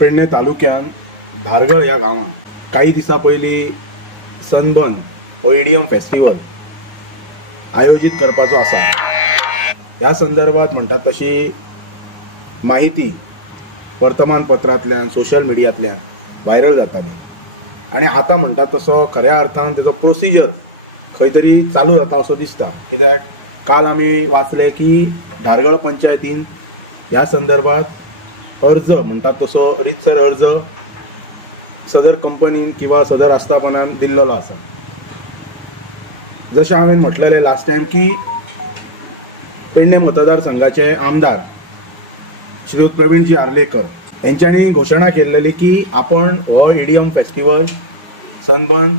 पेडणे तालुक्यात धारगळ ह्या गावात काही दिसा पयलीं सनबर्न हो ईडीएम फेस्टिवल आयोजित करपाचो आसा। ह्या संदर्भात म्हणटात तशी माहिती वर्तमानपत्रांतल्यान सोशल मिडियांतल्यान व्हायरल जाताली आनी आतां म्हणटात तसो खऱ्या अर्थान तेजो प्रोसिजर खंय तरी चालू जाता असो दिसता। कित्याक काल आमी वाचले की धारगळ पंचायतीन ह्या संदर्भात अर्ज म्हणटात तसो रितसर अर्ज सदर कंपनीन किंवा सदर आस्थापनान दिल्लो आसा। जशें हांवें म्हटलेलें लास्ट टायम की पेडणे मतदारसंघाचे आमदार श्रीयुत प्रवीणजी आर्लेकर यांच्यानी घोशणा केल्ली की आपण हो ईडीएम फेस्टिवल सनबर्न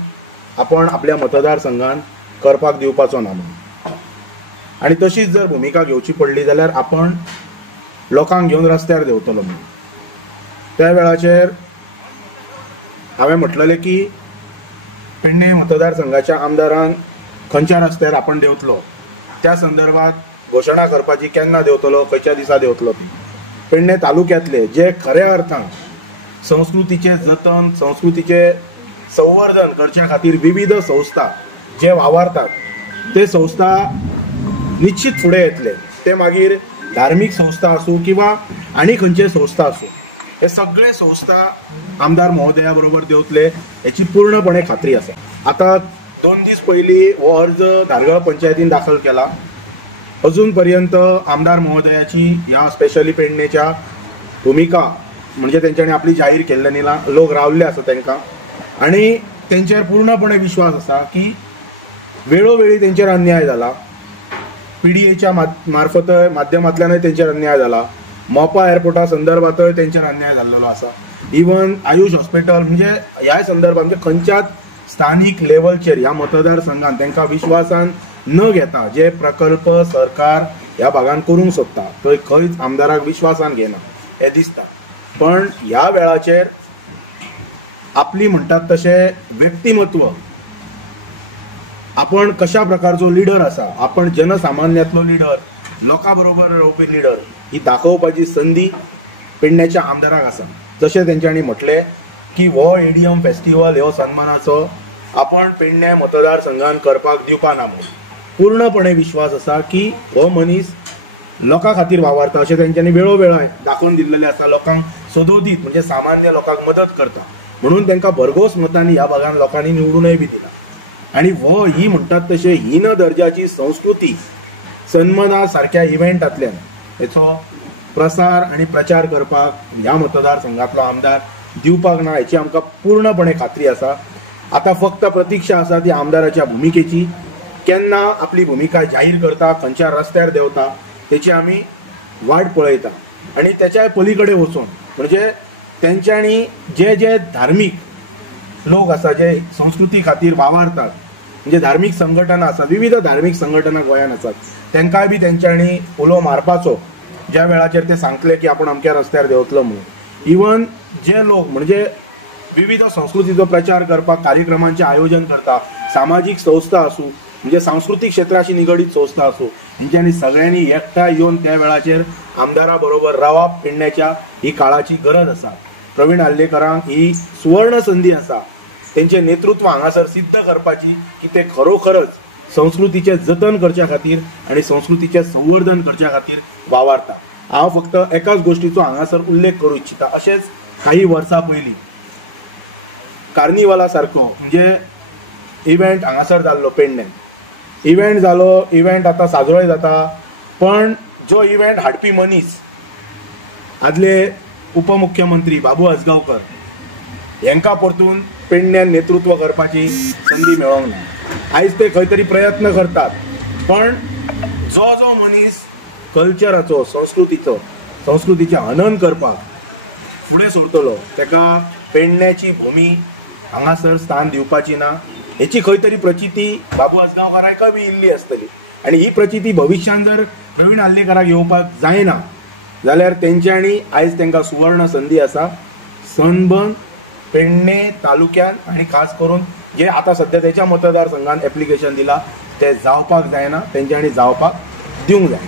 आपण आपल्या मतदारसंघान करपाक दिवपाचो ना म्हणून, आनी तशीच जर भुमिका घेवची पडली जाल्यार आपण लोकांक घेवन रस्त्यार देंवतलो म्हणून। त्या वेळाचेर हांवें म्हटलेलें की पेडणे मतदारसंघाच्या आमदारान खंयच्या रस्त्यार आपण देंवतलो त्या संदर्भात घोशणा करपाची केन्ना देंवतलो खंयच्या दिसा देंवतलो। पेडणे तालुक्यांतले जे खऱ्या अर्थान संस्कृतीचे जतन संस्कृतीचे संवर्धन करचे खातीर विविध संस्था जे वावरतात ते संस्था निश्चित फुडें येतले। ते मागीर धार्मीक संस्था आसूं किंवा आनी खंयचे संस्था आसूं, हे सगळे संस्था आमदार महोदया बरोबर देंवतले हेची पूर्णपणे खात्री आसा। आता 2 दीस पयलीं हो अर्ज धारगळ पंचायतीन दाखल केला। अजून पर्यंत आमदार महोदयाची ह्या स्पेशली पेडणेच्या भुमिका म्हणजे तेंच्यांनी आपली जाहीर केल्ली ना, लोक रावल्ले आसा तांकां आनी तेंचेर पूर्णपणे विश्वास आसा की वेळोवेळी तेंचेर अन्याय जाला। पीडीएच्या माध्यमांतल्यानय तेंचेर अन्याय जाला, मोपा एअरपोर्टा संदर्भातय तेंचेर अन्याय जाल्लो आसा। इवन आयुष हॉस्पिटल म्हणजे ह्या संदर्भात म्हणजे खंयच्याच स्थानिक लेवलचेर ह्या मतदारसंघात तांकां विश्वासान न घेता जे प्रकल्प सरकार ह्या भागान करूंक सोदता थंय खंयच आमदाराक विश्वासान घेना हें दिसता। पण ह्या वेळाचेर आपली म्हणटात तशें व्यक्तिमत्व आपण कशा प्रकारचो लिडर आसा, आपण जनसामान्यांतलो लिडर, लोकां बरोबर रावपी लिडर ही दाखोवपाची संदी पेडण्याच्या आमदाराक आसा। जशें तेंच्यांनी म्हटलें की हो ईडीएम फेस्टिवल ह्यो सन्मानाचो आपण पेडणे मतदारसंघान करपाक दिवपा ना म्हणून पूर्णपणे विश्वास आसा की हो मनीस लोकां खातीर वावरता अशें तेंच्यांनी वेळोवेळार दाखोवन दिल्लेलें आसा। लोकांक सदोदीत म्हणजे सामान्य लोकांक मदत करता म्हणून तांकां भरघोस मतांनी ह्या भागान लोकांनी निवडूनय बी दिला। आनी हो ही म्हणटात तशें हीन दर्जाची संस्कृती सन्माना सारक्या इव्हेंटांतल्यान हेचो प्रसार आनी प्रचार करपाक ह्या मतदारसंघातलो आमदार दिवपाक ना हेची आमकां पूर्णपणे खात्री आसा। आता फक्त प्रतीक्षा आसा ती आमदाराच्या भुमिकेची, केन्ना आपली भुमिका जाहीर करता, खंयच्या रस्त्यार देंवता तेची आमी वाट पळयता। आनी तेच्या पलीकडे वचून म्हणजे तेंच्यांनी जे जे धार्मीक लोक आसा जे संस्कृती खातीर वावरतात म्हणजे धार्मीक संघटना आसा, विविध धार्मीक संघटना गोंयांत आसात, तांकांय बी तेंच्यांनी उलो मारपाचो ज्या वेळाचेर ते सांगतले की आपण अमक्या रस्त्यार देंवतलो म्हणून। इवन जे लोक म्हणजे विविध संस्कृतीचो प्रचार करपाक कार्यक्रमांचे आयोजन करता, सामाजीक संस्था आसूं म्हणजे सांस्कृतिक क्षेत्राशी निगडीत संस्था आसूं, हेंच्यांनी सगळ्यांनी एकठांय येवन त्या वेळाचेर आमदारा बरोबर रावप पेडण्याच्या ही काळाची गरज आसा। प्रवीण आर्लेकरांक ही सुवर्ण संधी आसा तेंचें नेतृत्व हांगासर सिद्ध करपाची की ते खरोखरच संस्कृतीचे जतन करच्या खातीर आनी संस्कृतीचे संवर्धन करच्या खातीर वावरता। हांव फक्त एकाच गोष्टीचो हांगासर उल्लेख करूं इच्छिता। अशेंच काही वर्सां पयलीं कार्निवाला सारको म्हणजे इव्हेंट हांगासर जाल्लो पेडण्यान इव्हेंट जालो, इव्हेंट आतां साजरोय जाता, पण जो इव्हेंट हाडपी मनीस आदले उपमुख्यमंत्री बाबू आजगांवकर हेंकां परतून पेडण्यान नेतृत्व करपाची संदी मेळोंक ना। आयज ते खंय तरी प्रयत्न करतात, पण जो जो मनीस कल्चराचो संस्कृतीचे हनन करपाक फुडें सरतलो ताका पेडण्याची भूमी हांगासर स्थान दिवपाची ना हेची खंय तरी प्रचिती बाबू आजगांवकारांकाय बी इल्ली आसतली। आनी ही प्रचिती भविश्यान जर प्रवीण आर्लेकराक येवपाक जायना जाल्यार तेंच्यांनी आयज तांकां सुवर्ण संदी आसा। सनबर्न पेडणे तालुक्यात आनी खास करून जे आता सध्या त्याच्या मतदारसंघात ऍप्लिकेशन दिला ते जावपाक जायना, तेंच्यांनी जावपाक दिवंक जाय।